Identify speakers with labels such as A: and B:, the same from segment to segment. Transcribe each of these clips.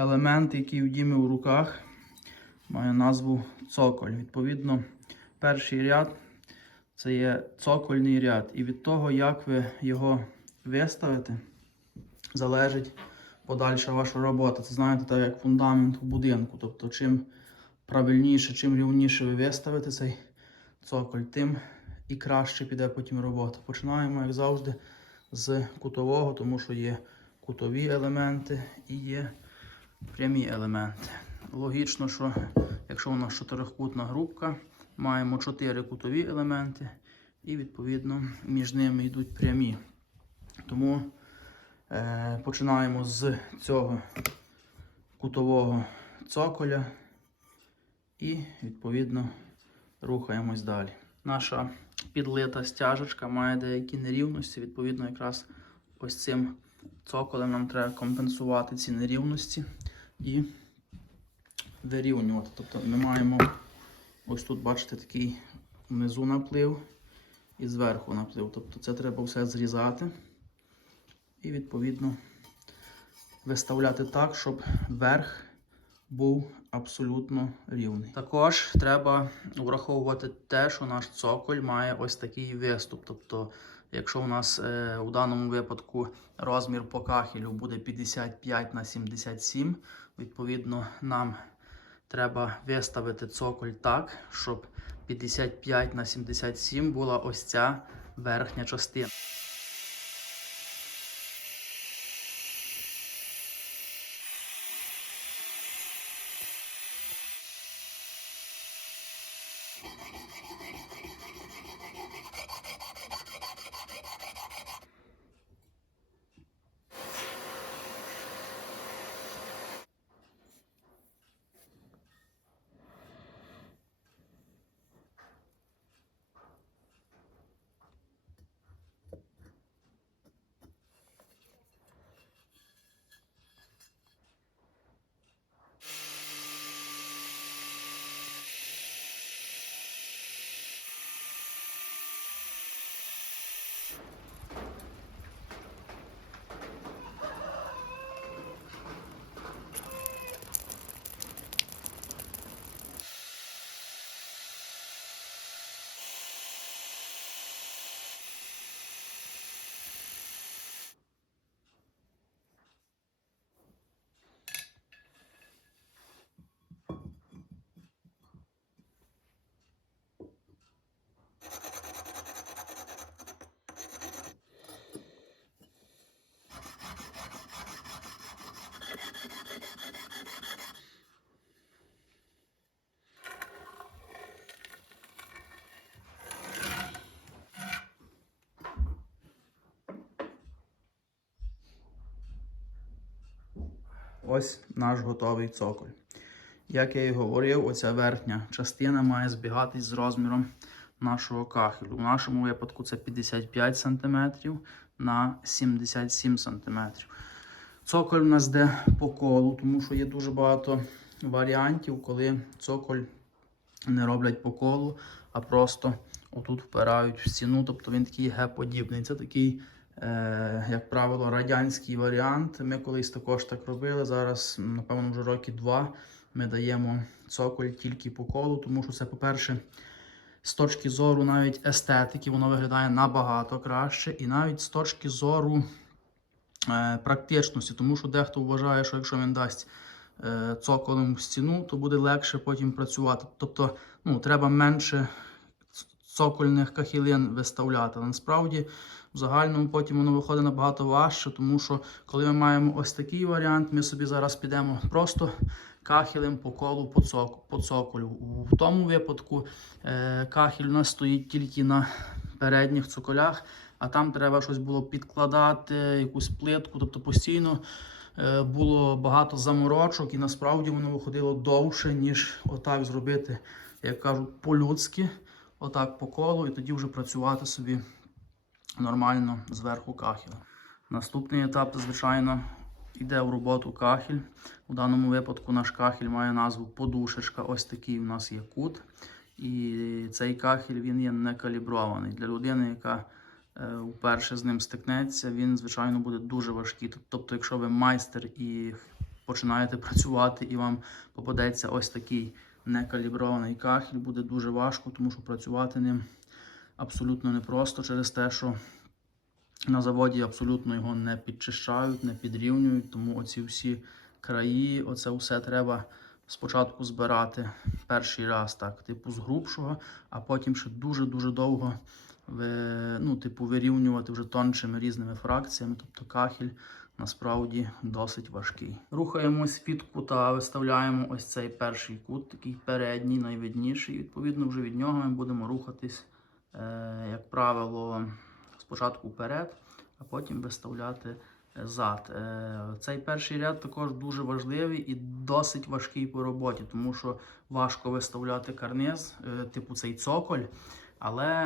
A: елемент, який у Дімі в руках, має назву цоколь. Відповідно, перший ряд це є цокольний ряд. І від того, як ви його виставите, залежить подальша ваша робота. Це знаєте, так як фундамент в будинку. Тобто, чим правильніше, чим рівніше ви виставите цей цоколь, тим і краще піде потім робота. Починаємо, як завжди, з кутового, тому що є кутові елементи і є прямі елементи. Логічно, що якщо у нас чотирикутна грубка, маємо чотири кутові елементи, і відповідно між ними йдуть прямі. Тому е, починаємо з цього кутового цоколя і відповідно рухаємось далі. Наша підлита стяжечка має деякі нерівності. Відповідно, якраз ось цим цоколем нам треба компенсувати ці нерівності і вирівнювати. Тобто ми маємо ось тут, бачите, такий внизу наплив і зверху наплив. Тобто це треба все зрізати і відповідно виставляти так, щоб верх був абсолютно рівний. Також треба враховувати те, що наш цоколь має ось такий виступ. Тобто, якщо у нас е, у даному випадку розмір по кахелю буде 55 на 77, відповідно, нам треба виставити цоколь так, щоб 55 на 77 була ось ця верхня частина. Ось наш готовий цоколь. Як я і говорив, оця верхня частина має збігатись з розміром нашого кахелю. У нашому випадку це 55 см на 77 см. Цоколь у нас йде по колу, тому що є дуже багато варіантів, коли цоколь не роблять по колу, а просто отут впирають в стіну, тобто він такий Г-подібний. Це такий е, як правило, радянський варіант. Ми колись також так робили. Зараз, напевно, вже роки два ми даємо цоколь тільки по колу, тому що це, по-перше, з точки зору навіть естетики, воно виглядає набагато краще, і навіть з точки зору е, практичності, тому що дехто вважає, що якщо він дасть е, цоколем в стіну, то буде легше потім працювати. Тобто, ну, треба менше цокольних кахілин виставляти. Але насправді в загальному потім воно виходить набагато важче, тому що коли ми маємо ось такий варіант, ми собі зараз підемо просто кахелем по колу по, цок, по цоколю. В тому випадку е, кахель у нас стоїть тільки на передніх цоколях, а там треба щось було підкладати, якусь плитку, тобто постійно. е, Було багато заморочок, і насправді воно виходило довше, ніж отак зробити, як кажуть, по-людськи, отак по колу, і тоді вже працювати собі нормально зверху кахеля. Наступний етап, звичайно, йде в роботу кахель. У даному випадку наш кахель має назву подушечка. Ось такий у нас є кут. І цей кахель він є не калібрований. Для людини, яка е, вперше з ним стикнеться, він, звичайно, буде дуже важкий. Тобто, якщо ви майстер і починаєте працювати і вам попадеться ось такий некалібрований кахель, буде дуже важко, тому що працювати ним абсолютно непросто через те, що на заводі абсолютно його не підчищають, не підрівнюють, тому оці всі краї, оце все треба спочатку збирати перший раз, так, типу з грубшого, а потім ще дуже-дуже довго ви, ну, типу, вирівнювати вже тоншими різними фракціями, тобто кахель насправді досить важкий. Рухаємось від кута, виставляємо ось цей перший кут, такий передній, найвидніший. Відповідно, вже від нього ми будемо рухатись, е, як правило, спочатку вперед, а потім виставляти е, зад. Е, цей перший ряд також дуже важливий і досить важкий по роботі, тому що важко виставляти карниз, е, типу цей цоколь. Але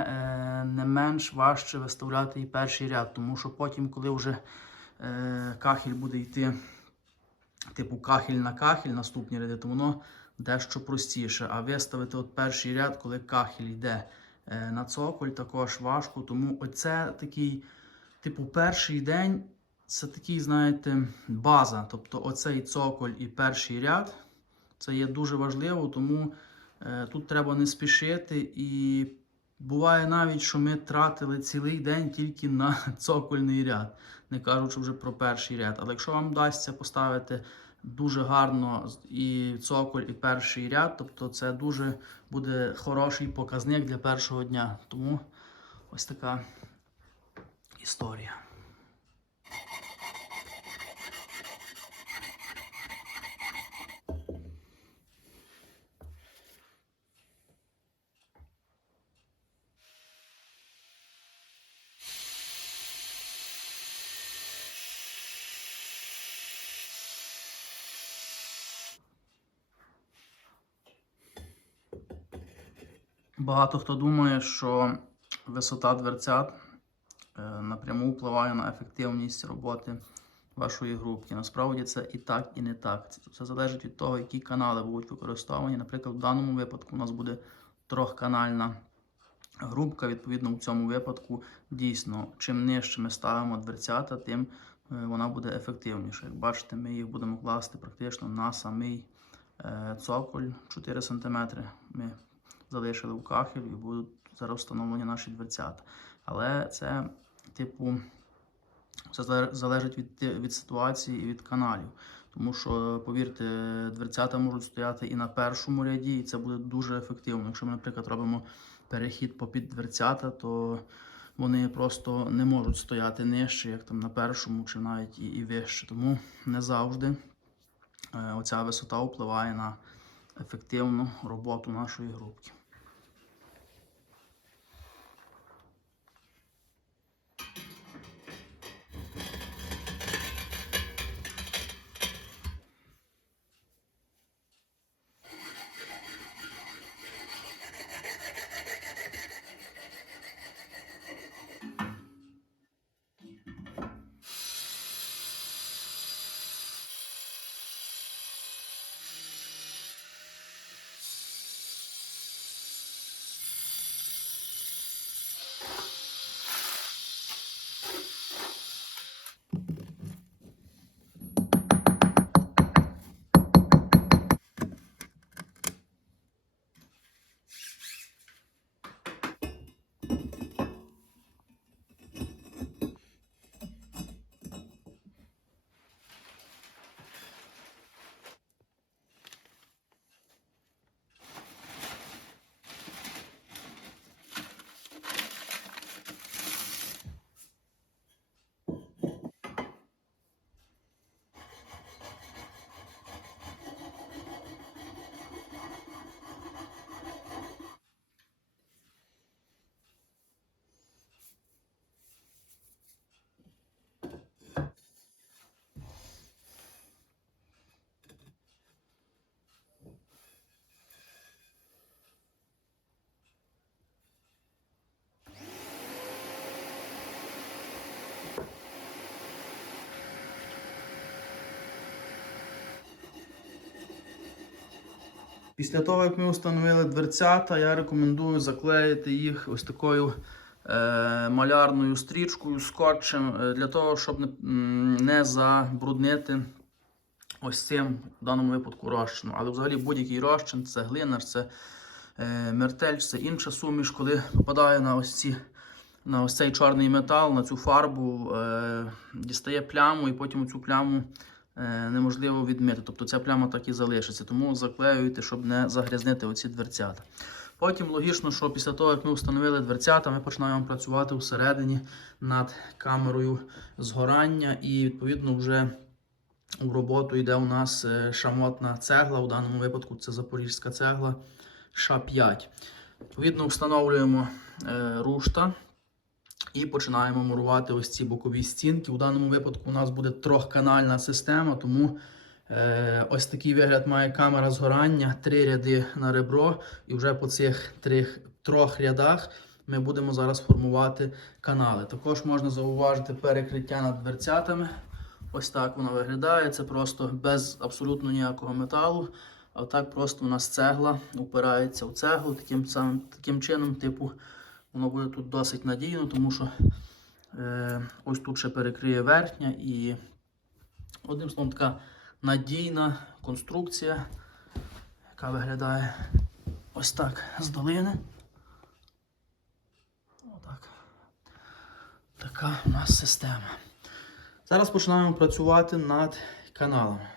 A: не менш важче виставляти і перший ряд, тому що потім, коли вже кахель буде йти, типу кахель на кахель, наступні ряди, то воно дещо простіше. А виставити от перший ряд, коли кахель йде на цоколь, також важко. Тому оце такий, типу, перший день це такий, знаєте, база. Тобто оцей цоколь і перший ряд це є дуже важливо, тому е, тут треба не спішити і. Буває навіть, що ми тратили цілий день тільки на цокольний ряд, не кажучи вже про перший ряд. Але якщо вам вдасться поставити дуже гарно і цоколь, і перший ряд, тобто це дуже буде хороший показник для першого дня. Тому ось така історія. Багато хто думає, що висота дверцят е, напряму впливає на ефективність роботи вашої групки. Насправді це і так, і не так. Це залежить від того, які канали будуть використовані. Наприклад, в даному випадку у нас буде трьохканальна грубка. Відповідно, в цьому випадку дійсно, чим нижче ми ставимо дверцята, тим е, вона буде ефективніша. Як бачите, ми їх будемо класти практично на самий е, цоколь 4 см. Ми залишили в кахель і будуть зараз встановлені наші дверцята. Але це, типу, все залежить від, від ситуації і від каналів. Тому що, повірте, дверцята можуть стояти і на першому ряді, і це буде дуже ефективно. Якщо ми, наприклад, робимо перехід по під дверцята, то вони просто не можуть стояти нижче, як там на першому, чи навіть і, і вище. Тому не завжди е, оця висота впливає на ефективну роботу нашої групки. Після того, як ми встановили дверцята, я рекомендую заклеїти їх ось такою е, малярною стрічкою, скотчем, е, для того, щоб не, не забруднити ось цим в даному випадку розчином. Але взагалі будь-який розчин, це глинар, це е, мертель, це інша суміш, коли попадає на ось ці. На ось цей чорний метал, на цю фарбу е, дістає пляму, і потім цю пляму неможливо відмити. Тобто ця пляма так і залишиться. Тому заклеюйте, щоб не загрязнити оці дверцята. Потім логічно, що після того, як ми встановили дверцята, ми починаємо працювати всередині над камерою згорання, і відповідно вже в роботу йде у нас е, шамотна цегла. У даному випадку це запорізька цегла Ша-5. Відповідно, встановлюємо е, рушта. І починаємо мурувати ось ці бокові стінки. У даному випадку у нас буде трьохканальна система, тому е, ось такий вигляд має камера згорання, три ряди на ребро, і вже по цих трьох, трьох рядах ми будемо зараз формувати канали. Також можна зауважити перекриття над дверцятами. Ось так воно виглядає. Це просто без абсолютно ніякого металу. А так просто у нас цегла упирається в цеглу таким самим таким чином, типу. Воно буде тут досить надійно, тому що е, ось тут ще перекриє верхня і одним словом така надійна конструкція, яка виглядає ось так з долини. Отак. Така у нас система. Зараз починаємо працювати над каналами.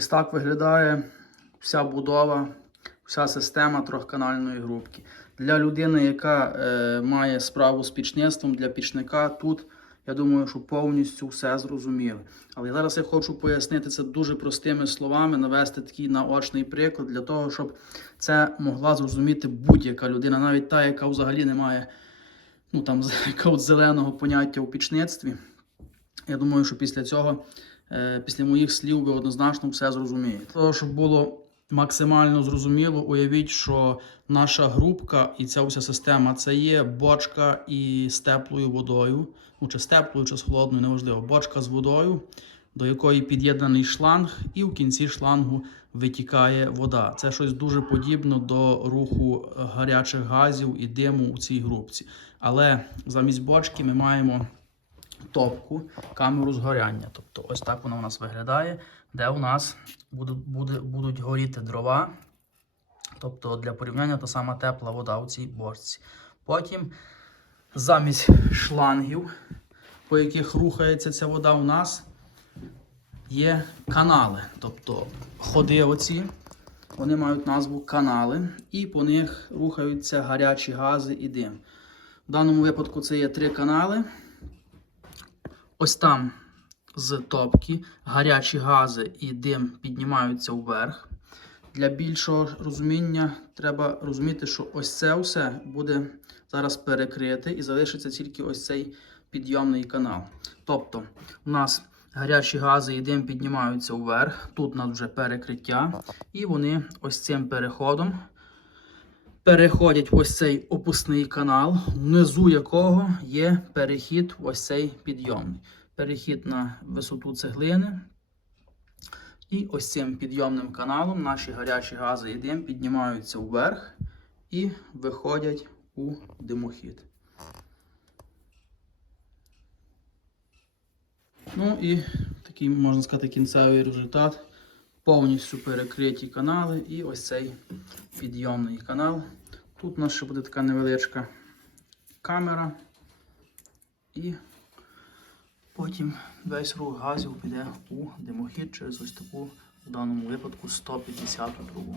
A: Ось так виглядає вся будова, вся система трьохканальної грубки. Для людини, яка е, має справу з пічництвом, для пічника тут, я думаю, що повністю все зрозуміли. Але зараз я хочу пояснити це дуже простими словами, навести такий наочний приклад для того, щоб це могла зрозуміти будь-яка людина, навіть та, яка взагалі не має ну, там, зеленого поняття у пічництві. Я думаю, що після цього, після моїх слів, ви однозначно все зрозумієте. Того, щоб було максимально зрозуміло, уявіть, що наша грубка і ця вся система це є бочка і з теплою водою, ну чи з теплою, чи з холодною, неважливо. Бочка з водою, до якої під'єднаний шланг, і в кінці шлангу витікає вода. Це щось дуже подібно до руху гарячих газів і диму у цій грубці. Але замість бочки ми маємо топку, камеру згоряння. Тобто ось так вона у нас виглядає, де у нас будуть, буде, будуть горіти дрова. Тобто для порівняння та сама тепла вода у цій бочці. Потім замість шлангів, по яких рухається ця вода, у нас є канали. Тобто ходи оці, вони мають назву канали, і по них рухаються гарячі гази і дим. В даному випадку це є три канали. Ось там з топки гарячі гази і дим піднімаються вверх. Для більшого розуміння треба розуміти, що ось це все буде зараз перекрите і залишиться тільки ось цей підйомний канал. Тобто, у нас гарячі гази і дим піднімаються вверх, тут у нас вже перекриття, і вони ось цим переходом переходять ось цей опускний канал, внизу якого є перехід ось цей підйомний. Перехід на висоту цеглини. І ось цим підйомним каналом наші гарячі гази і дим піднімаються вверх і виходять у димохід. Ну і такий, можна сказати, кінцевий результат. Повністю перекриті канали і ось цей підйомний канал. Тут у нас ще буде така невеличка камера. І потім весь рух газів піде у димохід через ось таку, в даному випадку, 150 трубу.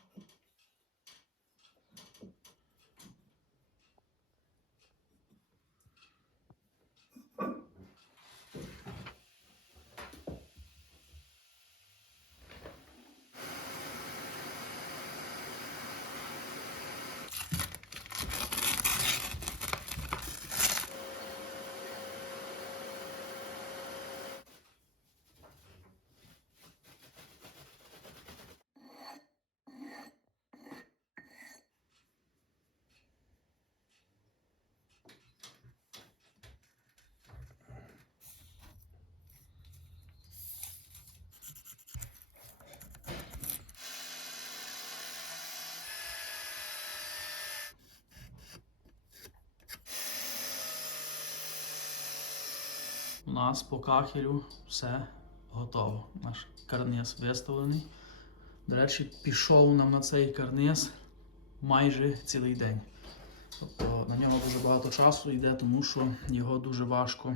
A: У нас по кахелю все готово. Наш карниз виставлений. До речі, пішов нам на цей карниз майже цілий день. Тобто на нього дуже багато часу йде, тому що його дуже важко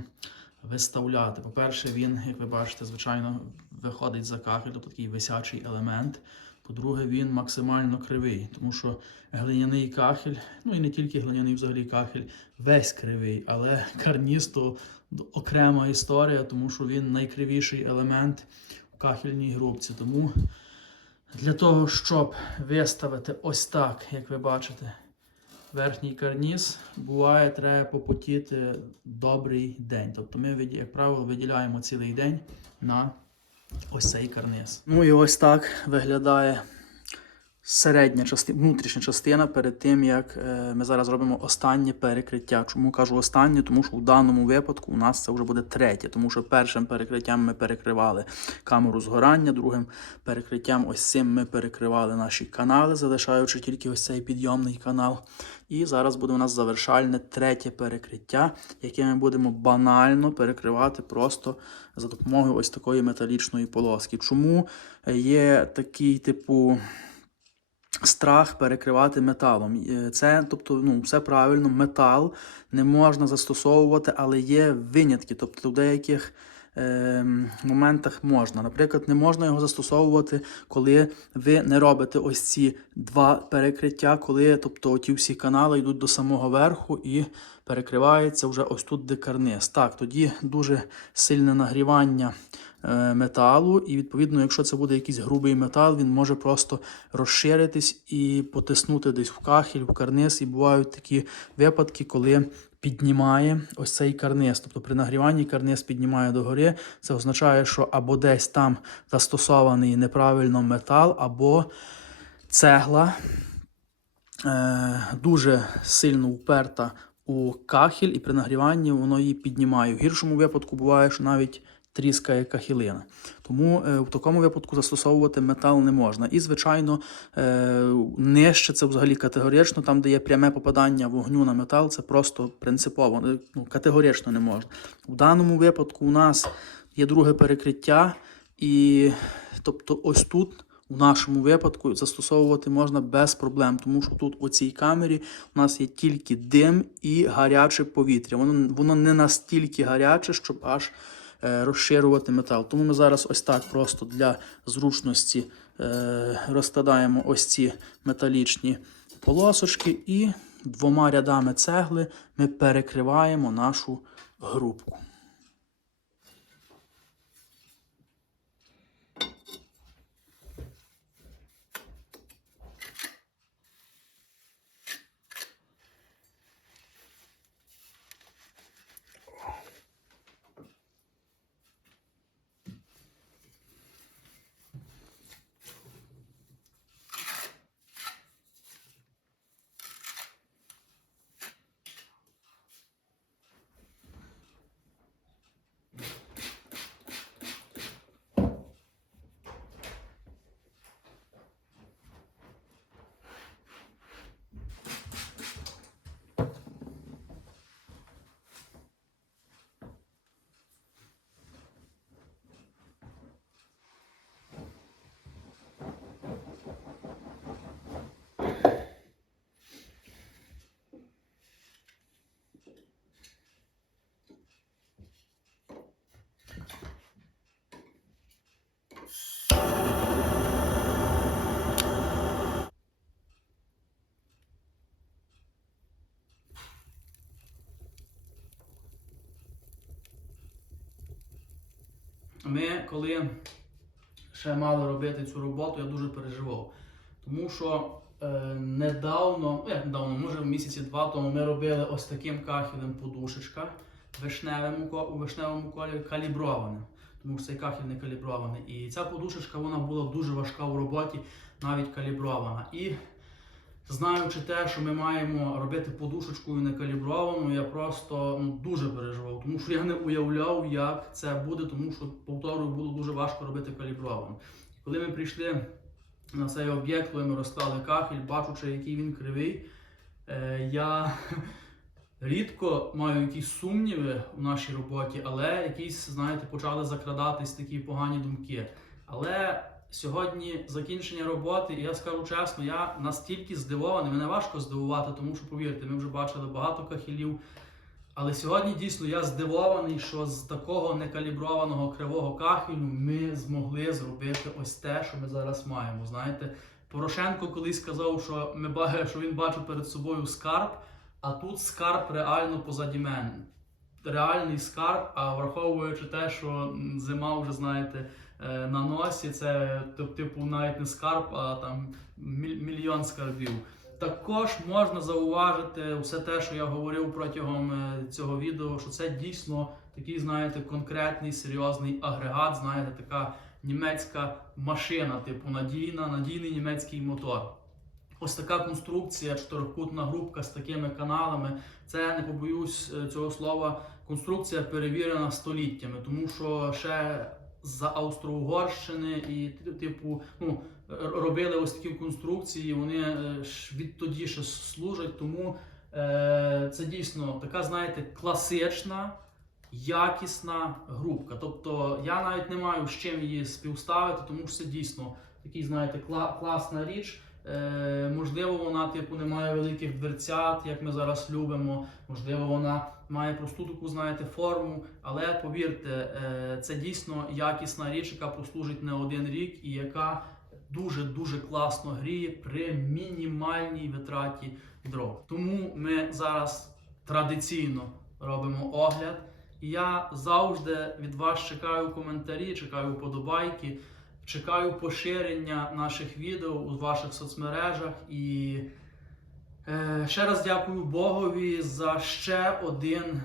A: виставляти. По-перше, він, як ви бачите, звичайно, виходить за кахель, тобто такий висячий елемент. По-друге, він максимально кривий, тому що глиняний кахель, ну і не тільки глиняний взагалі кахель, весь кривий, але карніз то окрема історія, тому що він найкривіший елемент у кахельній грубці. Тому для того, щоб виставити ось так, як ви бачите, верхній карніз, буває, треба попотіти добрий день. Тобто ми, як правило, виділяємо цілий день на ось цей карниз. Ну і ось так виглядає середня частина, внутрішня частина перед тим, як е, ми зараз робимо останнє перекриття. Чому кажу останнє? Тому що в даному випадку у нас це вже буде третє, тому що першим перекриттям ми перекривали камеру згорання, другим перекриттям ось цим ми перекривали наші канали, залишаючи тільки ось цей підйомний канал. І зараз буде у нас завершальне третє перекриття, яке ми будемо банально перекривати просто за допомогою ось такої металічної полоски. Чому є такий типу страх перекривати металом. Е, Це, тобто, ну, все правильно, метал не можна застосовувати, але є винятки. Тобто в деяких е, моментах можна. Наприклад, не можна його застосовувати, коли ви не робите ось ці два перекриття, коли тобто, ті всі канали йдуть до самого верху і перекривається вже ось тут де карниз. Так, тоді дуже сильне нагрівання металу, і відповідно, якщо це буде якийсь грубий метал, він може просто розширитись і потиснути десь в кахель, в карниз. І бувають такі випадки, коли піднімає ось цей карниз. Тобто при нагріванні карниз піднімає догори. Це означає, що або десь там застосований неправильно метал, або цегла е, дуже сильно вперта у кахель, і при нагріванні воно її піднімає. В гіршому випадку буває, що навіть тріскає кахілина. Тому е, в такому випадку застосовувати метал не можна. І, звичайно, е, нижче це взагалі категорично, там, де є пряме попадання вогню на метал, це просто принципово, е, ну, категорично не можна. В даному випадку у нас є друге перекриття, і тобто ось тут. У нашому випадку застосовувати можна без проблем, тому що тут у цій камері у нас є тільки дим і гаряче повітря. Воно, воно не настільки гаряче, щоб аж розширювати метал. Тому ми зараз ось так просто для зручності е, розкладаємо ось ці металічні полосочки і двома рядами цегли ми перекриваємо нашу грубку. Ми, коли ще мали робити цю роботу, я дуже переживав. Тому що е, недавно, ну недавно, може в місяці два тому ми робили ось таким кахелем подушечка вишневому, ко- у вишневому кольорі каліброване. Тому що цей кахель не калібрований. І ця подушечка вона була дуже важка у роботі, навіть калібрована. І знаючи те, що ми маємо робити подушечкою не калібровану, я просто ну, дуже переживав, тому що я не уявляв, як це буде, тому що повторюю, було дуже важко робити калібровану. Коли ми прийшли на цей об'єкт, коли ми розклали кахель, бачучи, який він кривий, е, я рідко маю якісь сумніви в нашій роботі, але якісь, знаєте, почали закрадатись такі погані думки. Але сьогодні закінчення роботи, і я скажу чесно, я настільки здивований, мене важко здивувати, тому що повірте, ми вже бачили багато кахелів. Але сьогодні дійсно я здивований, що з такого некаліброваного кривого кахелю ми змогли зробити ось те, що ми зараз маємо. Знаєте, Порошенко колись сказав, що ми що він бачив перед собою скарб, а тут скарб реально позаді мене. Реальний скарб, а враховуючи те, що зима вже знаєте на носі, це типу навіть не скарб, а там мільйон скарбів. Також можна зауважити все те, що я говорив протягом е, цього відео, що це дійсно такий, знаєте, конкретний серйозний агрегат, знаєте, така німецька машина, типу надійна, надійний німецький мотор. Ось така конструкція, чотирикутна грубка з такими каналами. Це не побоюсь е, цього слова. Конструкція перевірена століттями, тому що ще за Австро-Угорщини і типу, ну робили ось такі конструкції. Вони е, ж відтоді ще служать. Тому е, це дійсно така, знаєте, класична, якісна грубка. Тобто я навіть не маю з чим її співставити, тому що це дійсно такий, знаєте, кла- класна річ. Е, можливо, вона типу не має великих дверцят, як ми зараз любимо. Можливо, вона має просту таку, знаєте, форму. Але повірте, е, це дійсно якісна річ, яка прослужить не один рік і яка дуже дуже класно гріє при мінімальній витраті дров. Тому ми зараз традиційно робимо огляд. І я завжди від вас чекаю коментарі, чекаю вподобайки. Чекаю поширення наших відео у ваших соцмережах і ще раз дякую Богові за ще один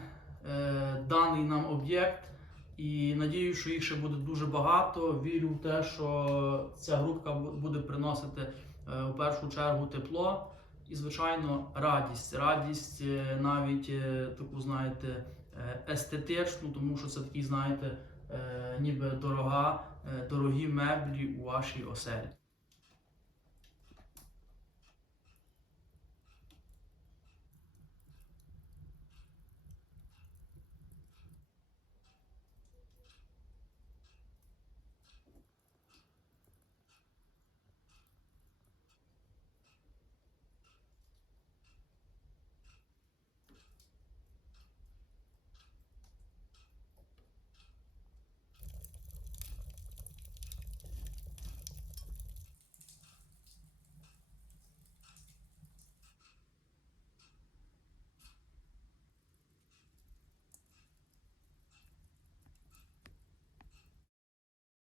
A: е, даний нам об'єкт. І надію, що їх ще буде дуже багато. Вірю в те, що ця групка буде приносити е, в першу чергу тепло і, звичайно, радість. Радість е, навіть е, таку, знаєте, е, естетичну, тому що це такий, знаєте, е, ніби дорога, е, дорогі меблі у вашій оселі.